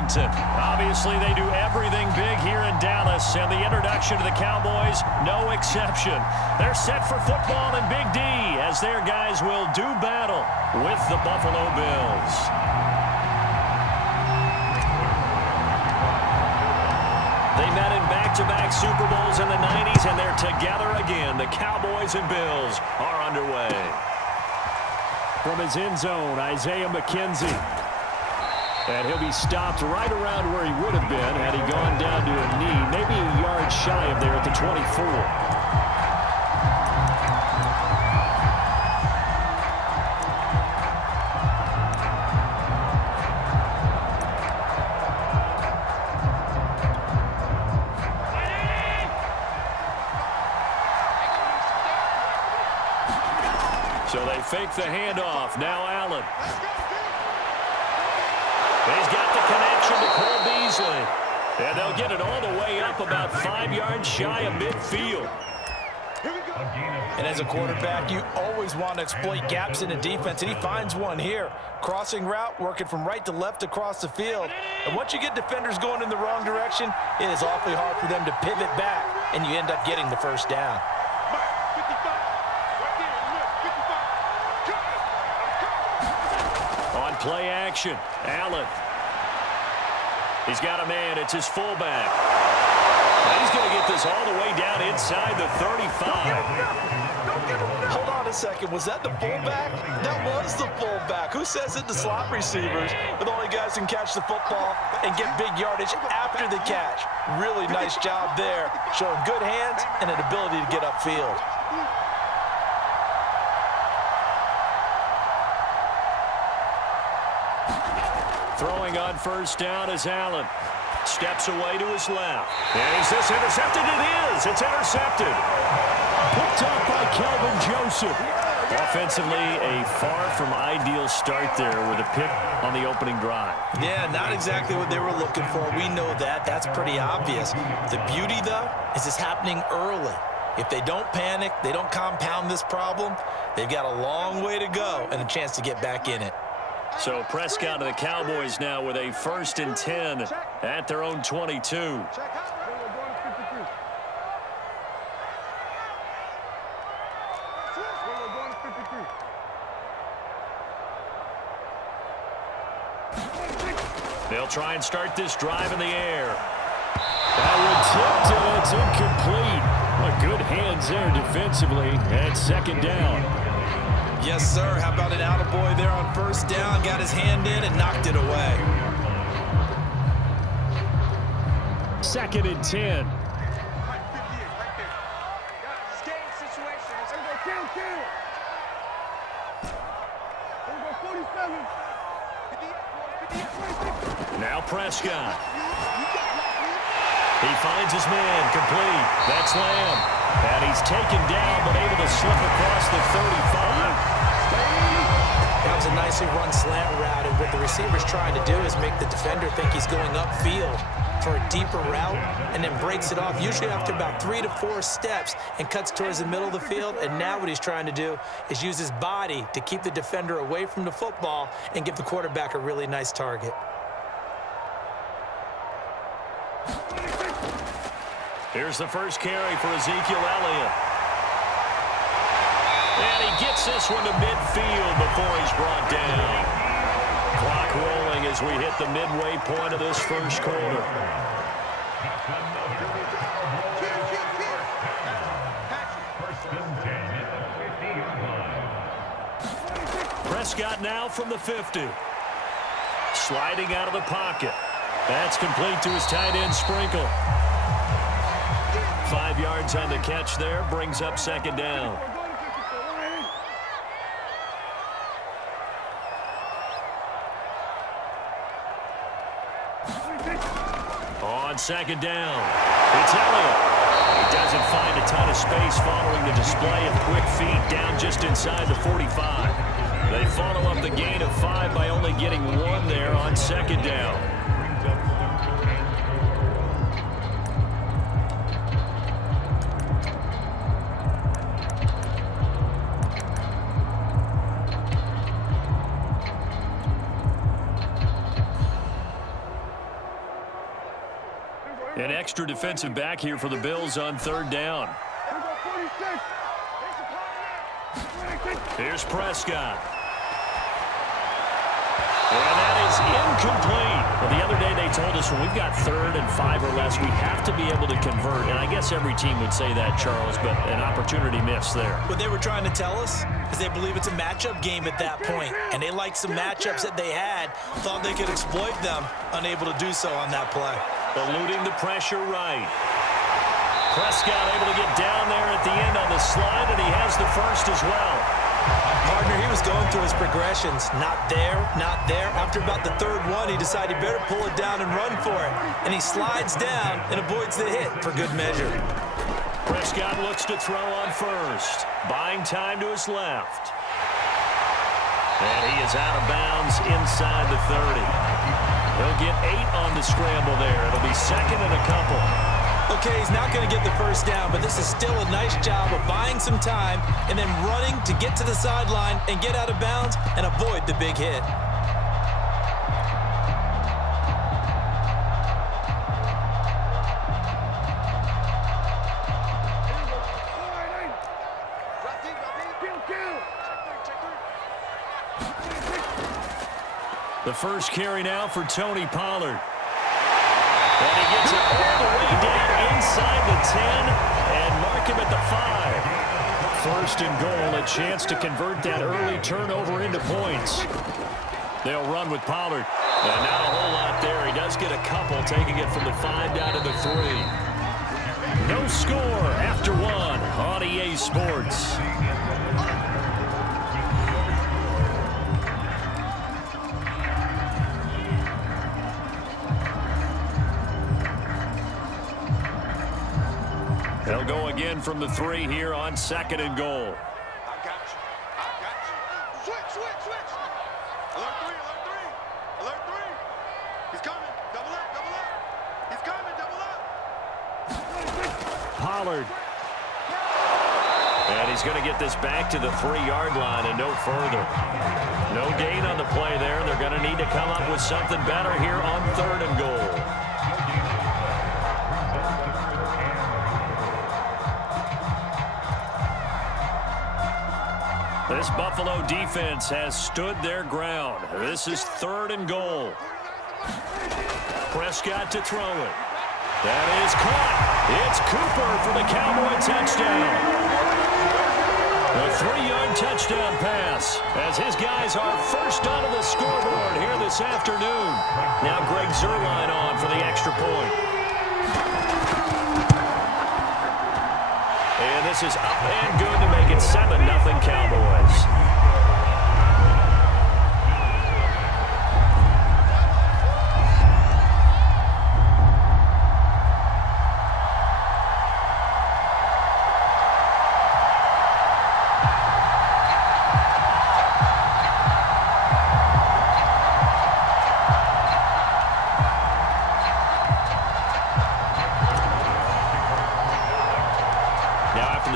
Arlington. Obviously, they do everything big here in Dallas, and the introduction to the Cowboys, no exception. They're set for football in Big D as their guys will do battle with the Buffalo Bills. They met in back-to-back Super Bowls in the 90s, and they're together again. The Cowboys and Bills are underway. From his end zone, Isaiah McKenzie. And he'll be stopped right around where he would have been had he gone down to a knee, maybe a yard shy of there at the 24. So they fake the handoff. Now Allen. He's got the connection to Cole Beasley. And they'll get it all the way up about 5 yards shy of midfield. And as a quarterback, you always want to exploit gaps in the defense, and he finds one here. Crossing route, working from right to left across the field. And once you get defenders going in the wrong direction, it is awfully hard for them to pivot back, and you end up getting the first down. On play action, Allen. He's got a man. It's his fullback. And he's going to get this all the way down inside the 35. Hold on a second. Was that the fullback? That was the fullback. Who says it to slot receivers? But the only guys who can catch the football and get big yardage after the catch. Really nice job there. Showing good hands and an ability to get upfield. Throwing on first down is Allen. Steps away to his left. And is this intercepted? It is. It's intercepted. Picked up by Kelvin Joseph. Offensively, a far from ideal start there with a pick on the opening drive. Yeah, not exactly what they were looking for. We know that. That's pretty obvious. The beauty, though, is it's happening early. If they don't panic, they don't compound this problem, they've got a long way to go and a chance to get back in it. So Prescott to the Cowboys now with a 1st and 10 at their own 22. They'll try and start this drive in the air. That one tipped and it's incomplete. Good hands there defensively at 2nd down. Yes, sir. How about an attaboy there on first down? Got his hand in and knocked it away. 2nd and 10. Now Prescott. He finds his man, complete. That's Lamb. And he's taken down, but able to slip across the 35. That was a nicely run slant route, and what the receiver's trying to do is make the defender think he's going upfield for a deeper route, and then breaks it off, usually after about 3 to 4 steps, and cuts towards the middle of the field. And now what he's trying to do is use his body to keep the defender away from the football and give the quarterback a really nice target. Here's the first carry for Ezekiel Elliott. And he gets this one to midfield before he's brought down. Clock rolling as we hit the midway point of this first quarter. Prescott now from the 50. Sliding out of the pocket. That's complete to his tight end, Sprinkle. 5 yards on the catch there, brings up 2nd down. On 2nd down, it's Elliott. He doesn't find a ton of space following the display of quick feet down just inside the 45. They follow up the gain of 5 by only getting 1 there on 2nd down. An extra defensive back here for the Bills on third down. Here's Prescott. And that is incomplete. Well, the other day they told us when we've got 3rd and 5 or less, we have to be able to convert. And I guess every team would say that, Charles, but an opportunity missed there. What they were trying to tell us is they believe it's a matchup game at that point. And they liked some matchups that they had, thought they could exploit them, unable to do so on that play. Eluding the pressure right. Prescott able to get down there at the end on the slide, and he has the first as well. Partner, he was going through his progressions. Not there, not there. After about the 3rd one, he decided he better pull it down and run for it. And he slides down and avoids the hit for good measure. Prescott looks to throw on first. Buying time to his left. And he is out of bounds inside the 30. He'll get 8 on the scramble there. It'll be 2nd and a couple. Okay, he's not going to get the first down, but this is still a nice job of buying some time and then running to get to the sideline and get out of bounds and avoid the big hit. The first carry now for Tony Pollard. And he gets it all the way down inside the 10 and mark him at the 5. 1st and goal, a chance to convert that early turnover into points. They'll run with Pollard. And not a whole lot there. He does get a couple, taking it from the 5 down to the 3. No score after 1 on EA Sports. They'll go again from the 3 here on 2nd and goal. I got you. I got you. Switch. Alert 3. Alert 3. He's coming. Double up. He's coming. Double up. Pollard. And he's going to get this back to the 3-yard line and no further. No gain on the play there. They're going to need to come up with something better here on 3rd and goal. This Buffalo defense has stood their ground. This is 3rd and goal. Prescott to throw it. That is caught. It's Cooper for the Cowboy touchdown. A 3-yard touchdown pass as his guys are first onto the scoreboard here this afternoon. Now Greg Zuerlein on for the extra point. And this is up and good to make it 7-0 Cowboys.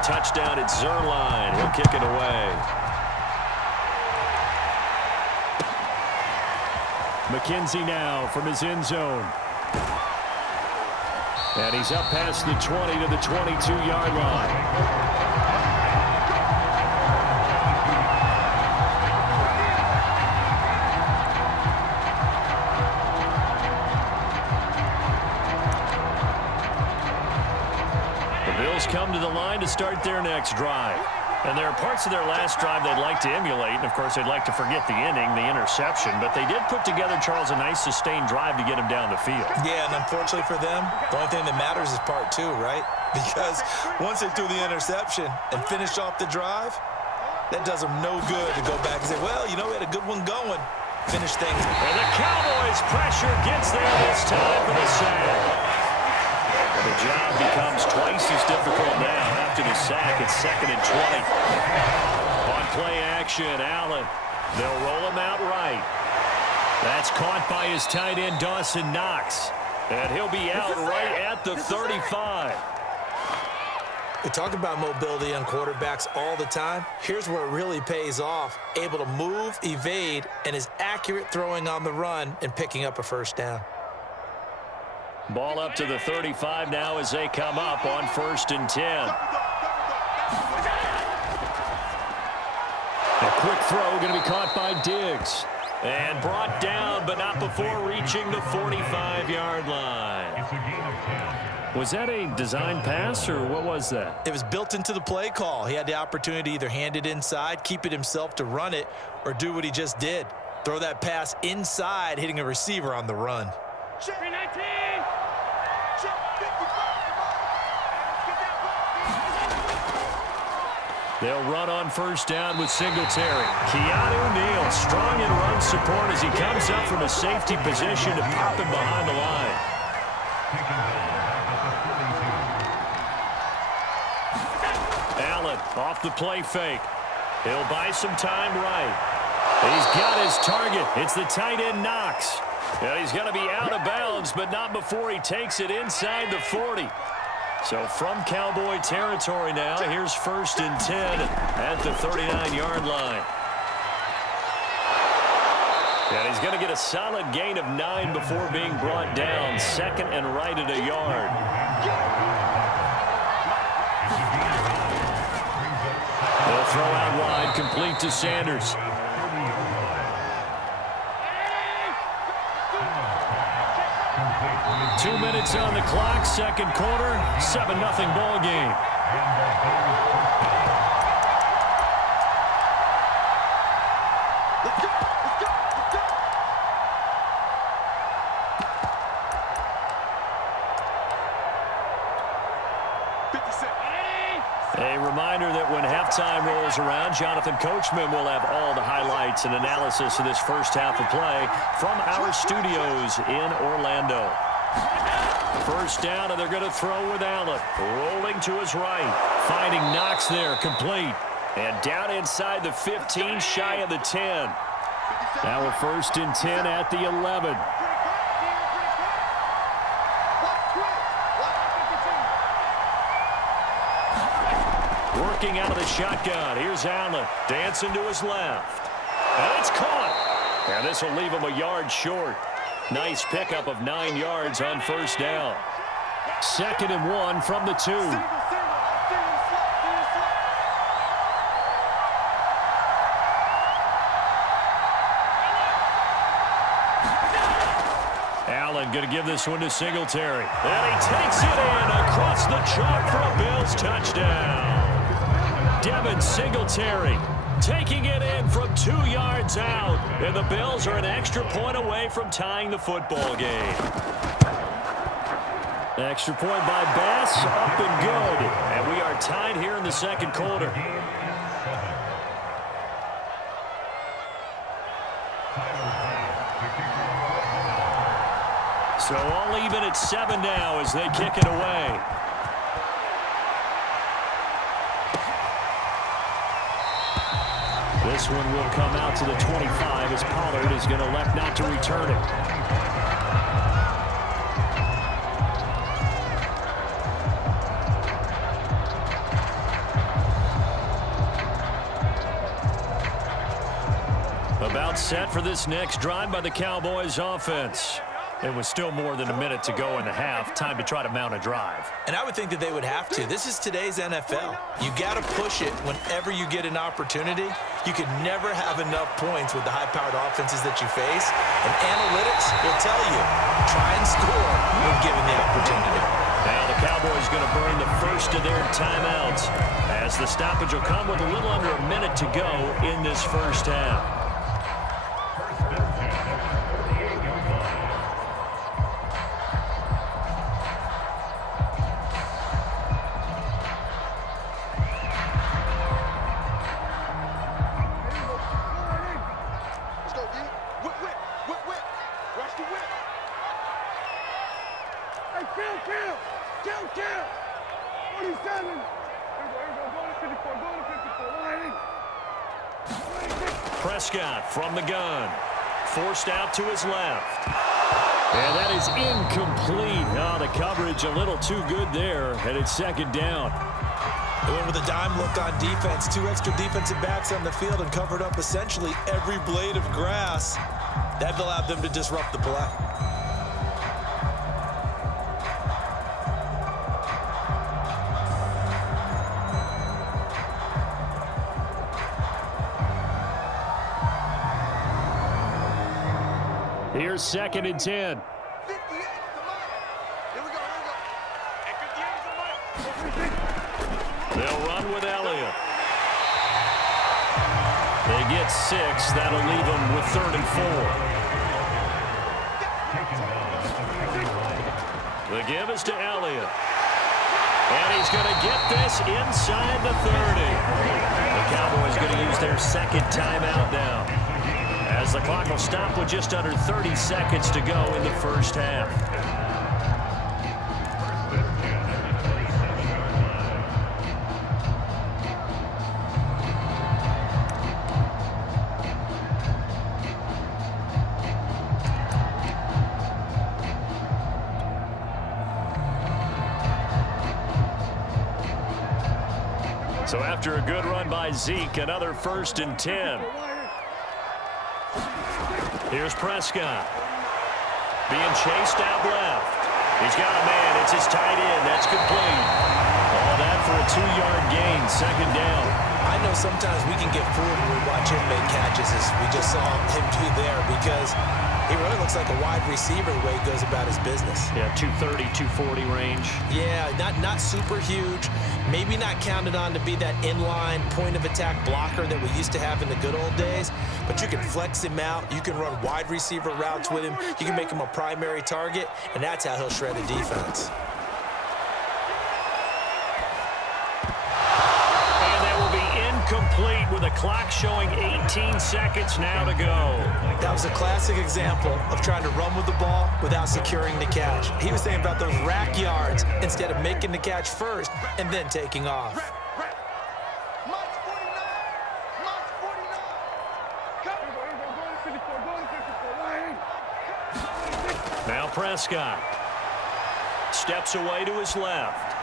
Touchdown, it's Zuerlein. He'll kick it away. McKenzie now from his end zone. And he's up past the 20 to the 22-yard line. Come to the line to start their next drive. And there are parts of their last drive they'd like to emulate, and of course they'd like to forget the inning, the interception, but they did put together, Charles, a nice sustained drive to get him down the field. Yeah, and unfortunately for them, the only thing that matters is part 2, right? Because once they threw the interception and finished off the drive, that does them no good to go back and say, well, you know, we had a good one going. Finish things. And the Cowboys' pressure gets there this time for the sack. The job becomes twice as difficult now after the sack. It's 2nd and 20. On play action, Allen. They'll roll him out right. That's caught by his tight end, Dawson Knox. And he'll be out right at the 35. We talk about mobility on quarterbacks all the time. Here's where it really pays off. Able to move, evade, and is accurate throwing on the run and picking up a first down. Ball up to the 35 now as they come up on 1st and 10. A quick throw going to be caught by Diggs. And brought down, but not before reaching the 45-yard line. Was that a design pass, or what was that? It was built into the play call. He had the opportunity to either hand it inside, keep it himself to run it, or do what he just did. Throw that pass inside, hitting a receiver on the run. Check. 319. Check. 55. They'll run on 1st down with Singletary. Keanu Neal strong in run support as he comes up from a safety position to pop him behind the line. Allen off the play fake. He'll buy some time right. He's got his target. It's the tight end Knox. And he's going to be out of bounds, but not before he takes it inside the 40. So from Cowboy territory now, here's 1st and 10 at the 39-yard line. And he's going to get a solid gain of 9 before being brought down. 2nd and right at a yard. They'll throw out wide, complete to Sanders. Two minutes on the clock, 2nd quarter, 7-0 ball game. Let's go. Let's go. Let's go. A reminder that when halftime rolls around, Jonathan Coachman will have all the highlights and analysis of this first half of play from our studios in Orlando. 1st down, and they're going to throw with Allen. Rolling to his right. Finding Knox there, complete. And down inside the 15, shy of the 10. Now we're 1st and 10 at the 11. Working out of the shotgun. Here's Allen. Dancing to his left. And it's caught. And this will leave him a yard short. Nice pickup of 9 yards on 1st down. 2nd and 1 from the 2. Allen going to give this one to Singletary. And he takes it in across the chalk for a Bills touchdown. Devin Singletary taking it in from 2 yards out. And the Bills are an extra point away from tying the football game. Extra point by Bass, up and good. And we are tied here in the 2nd quarter. So all even at 7 now as they kick it away. This one will come out to the 25 as Pollard is going to elect not to return it. About set for this next drive by the Cowboys offense. It was still more than a minute to go in the half. Time to try to mount a drive. And I would think that they would have to. This is today's NFL. You got to push it whenever you get an opportunity. You can never have enough points with the high-powered offenses that you face. And analytics will tell you, try and score when given the opportunity. Now the Cowboys going to burn the first of their timeouts as the stoppage will come with a little under a minute to go in this first half. Prescott from the gun. Forced out to his left. And that is incomplete. Oh, the coverage a little too good there, and it's 2nd down. They went with a dime look on defense. 2 extra defensive backs on the field and covered up essentially every blade of grass. That allowed them to disrupt the play. first, 2nd and 10. 58 is the mark. Here we go, here we go. And 58 is the mark. They'll run with Elliott. They get 6. That'll leave them with 3rd and 4. The give is to Elliott. And he's going to get this inside the 30. The Cowboys going to use their 2nd timeout now, as the clock will stop with just under 30 seconds to go in the first half. So after a good run by Zeke, another 1st and 10. Here's Prescott. Being chased out left. He's got a man. It's his tight end. That's complete. All that for a 2-yard gain. 2nd down. I know sometimes we can get fooled when we watch him make catches, as we just saw him do there, because he really looks like a wide receiver the way he goes about his business. Yeah, 230, 240 range. Yeah, not super huge. Maybe not counted on to be that inline point-of-attack blocker that we used to have in the good old days, but you can flex him out. You can run wide receiver routes with him. You can make him a primary target, and that's how he'll shred a defense. Complete with a clock showing 18 seconds now to go. That was a classic example of trying to run with the ball without securing the catch. He was thinking about those rack yards instead of making the catch first and then taking off. March 49. March 49. Now Prescott steps away to his left.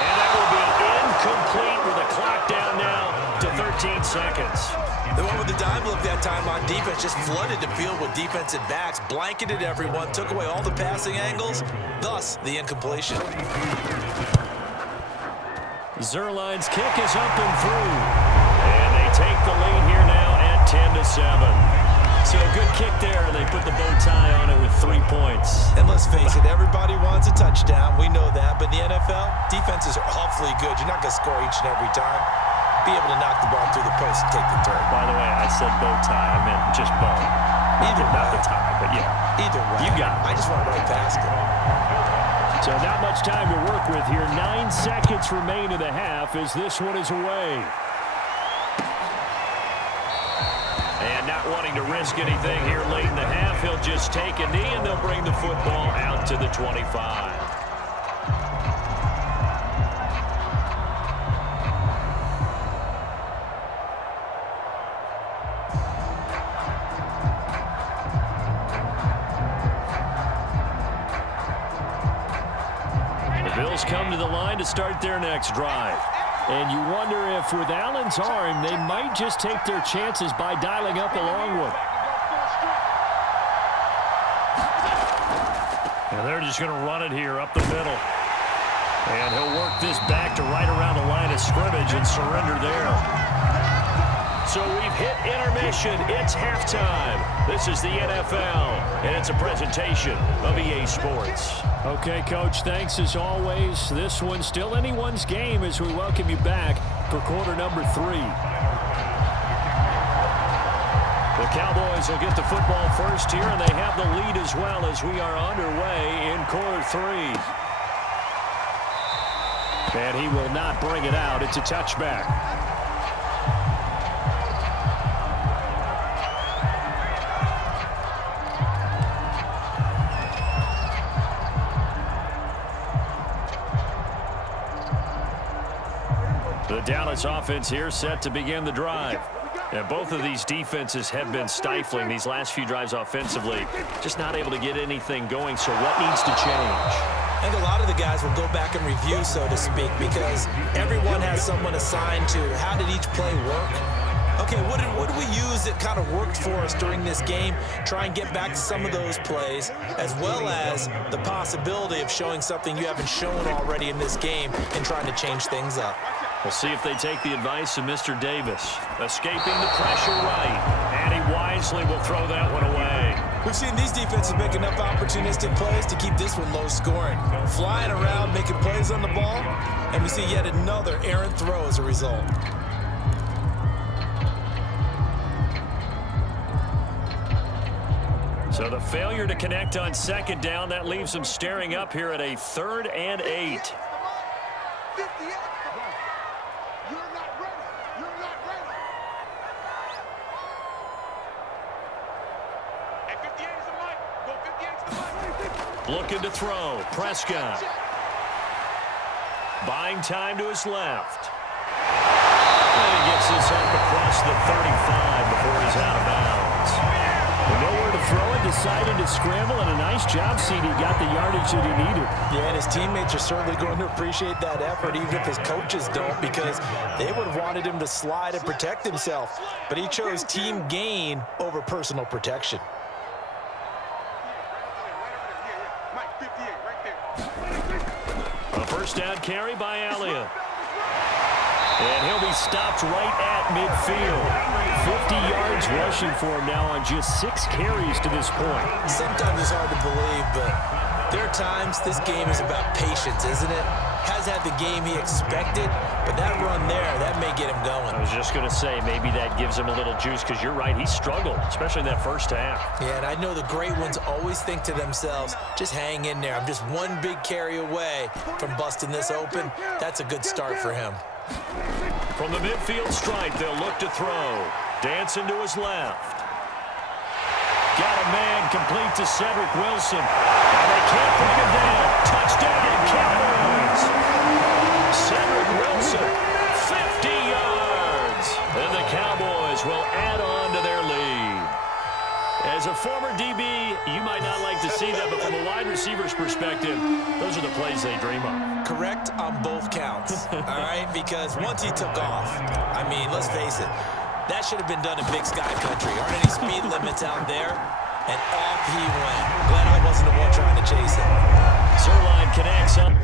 And that will be incomplete with a clock down now to 13 seconds. The one with the dime look that time on defense just flooded the field with defensive backs, blanketed everyone, took away all the passing angles, thus the incompletion. Zerline's kick is up and through. And they take the lead here now at 10-7. So a good kick there, and they put the bow tie on it with 3 points. And let's face it, everybody wants a touchdown. We know that. But in the NFL, defenses are awfully good. You're not going to score each and every time. Be able to knock the ball through the post and take the throw. By the way, I said bow tie. I meant just bow. Either way. Not the tie, but yeah. Either way. You got it. I just went right past it. So not much time to work with here. 9 seconds remain in the half as this one is away. And not wanting to risk anything here late in the half, he'll just take a knee and they'll bring the football out to the 25. The Bills come to the line to start their next drive. And you wonder if with Allen's arm, they might just take their chances by dialing up a long one. And they're just going to run it here up the middle. And he'll work this back to right around the line of scrimmage and surrender there. So we've hit intermission. It's halftime. This is the NFL, and it's a presentation of EA Sports. Okay, Coach, thanks as always. This one's still anyone's game as we welcome you back for quarter number 3. The Cowboys will get the football first here, and they have the lead as well as we are underway in quarter 3. And he will not bring it out. It's a touchback. The Dallas offense here set to begin the drive. And both of these defenses have been stifling these last few drives offensively. Just not able to get anything going, so what needs to change? I think a lot of the guys will go back and review, so to speak, because everyone has someone assigned to how did each play work. Okay, what did we use that kind of worked for us during this game? Try and get back to some of those plays, as well as the possibility of showing something you haven't shown already in this game and trying to change things up. We'll see if they take the advice of Mr. Davis. Escaping the pressure right, and he wisely will throw that one away. We've seen these defenses make enough opportunistic plays to keep this one low scoring. Flying around, making plays on the ball, and we see yet another errant throw as a result. So the failure to connect on second down, that leaves them staring up here at a 3rd and 8. Looking to throw. Prescott. Buying time to his left. And he gets this up across the 35 before he's out of bounds. With nowhere to throw it, decided to scramble, and a nice job, CD. Got the yardage that he needed. Yeah, and his teammates are certainly going to appreciate that effort, even if his coaches don't, because they would have wanted him to slide and protect himself. But he chose team gain over personal protection. A first down carry by Elliott. And he'll be stopped right at midfield. 50 yards rushing for him now on just 6 carries to this point. Sometimes it's hard to believe, but there are times this game is about patience, isn't it? Has had the game he expected, but that run there, that may get him going. I was just going to say, maybe that gives him a little juice, because you're right, he struggled, especially in that first half. Yeah, and I know the great ones always think to themselves, just hang in there. I'm just one big carry away from busting this open. That's a good start for him. From the midfield stripe, they'll look to throw. Dancing to his left. Got a man complete to Cedric Wilson. And they can't bring him down. Touchdown, Cowboys. Cedric Wilson, 50 yards. And the Cowboys will add on to their lead. As a former DB, you might not like to see that, but from a wide receiver's perspective, those are the plays they dream of. Correct on both counts, all right? Because once he took off, I mean, let's face it, that should have been done in Big Sky Country. Aren't any speed limits out there? And off he went. Glad I wasn't the one trying to chase him. Zerline connects up.